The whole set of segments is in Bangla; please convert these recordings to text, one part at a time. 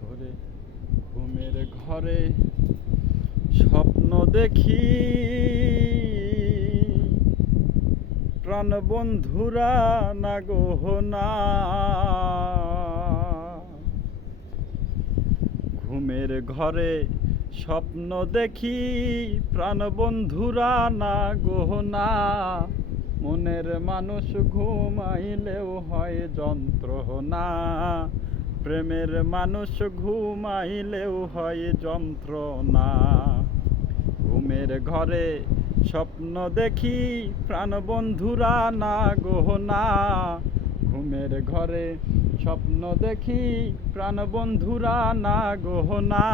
ঘরে ঘুমের ঘরে স্বপ্ন দেখি। প্রাণ বন্ধুরা না গহনা ঘুমের ঘরে স্বপ্ন দেখি, প্রাণ বন্ধুরা না গহনা মনের মানুষ ঘুমাইলেও হয় যন্ত্রণা প্রেমের মানুষ ঘুমাইলেও হয় যন্ত্রণা। ঘুমের ঘরে স্বপ্ন দেখি প্রাণ বন্ধুরা না গহনা। ঘুমের ঘরে স্বপ্ন দেখি প্রাণ বন্ধুরা না গহনা।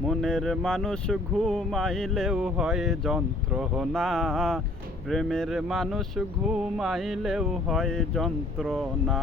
মনের মানুষ ঘুমাইলেও হয় যন্ত্রণা। প্রেমের মানুষ ঘুমাইলেও হয় যন্ত্রণা।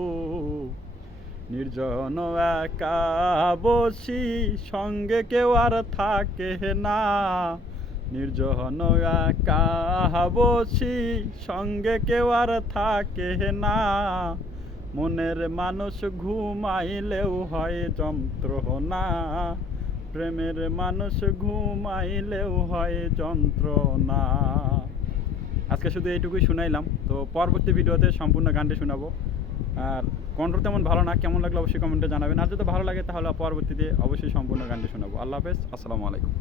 নির্জন একা বসি, সঙ্গে কেউ আর থাকে না। নির্জন একা বসি, সঙ্গে কেউ আর থাকে না। মনের মানুষ ঘুমাইলেও হয় যন্ত্রণা। প্রেমের মানুষ ঘুমাইলেও হয় যন্ত্রণা। আজকে শুধু এইটুকুই শুনাইলাম, তো পরবর্তী ভিডিওতে সম্পূর্ণ গানটি শোনাবো। আর কন্ট্রোল তেমন ভালো না, কেমন লাগল অবশ্যই কমেন্টে জানাবেন। আর যদি ভালো লাগে তাহলে পরবর্তীতে অবশ্যই সম্পূর্ণ গানটি শোনাবো। আল্লাহ হাফেজ, আসসালামু আলাইকুম।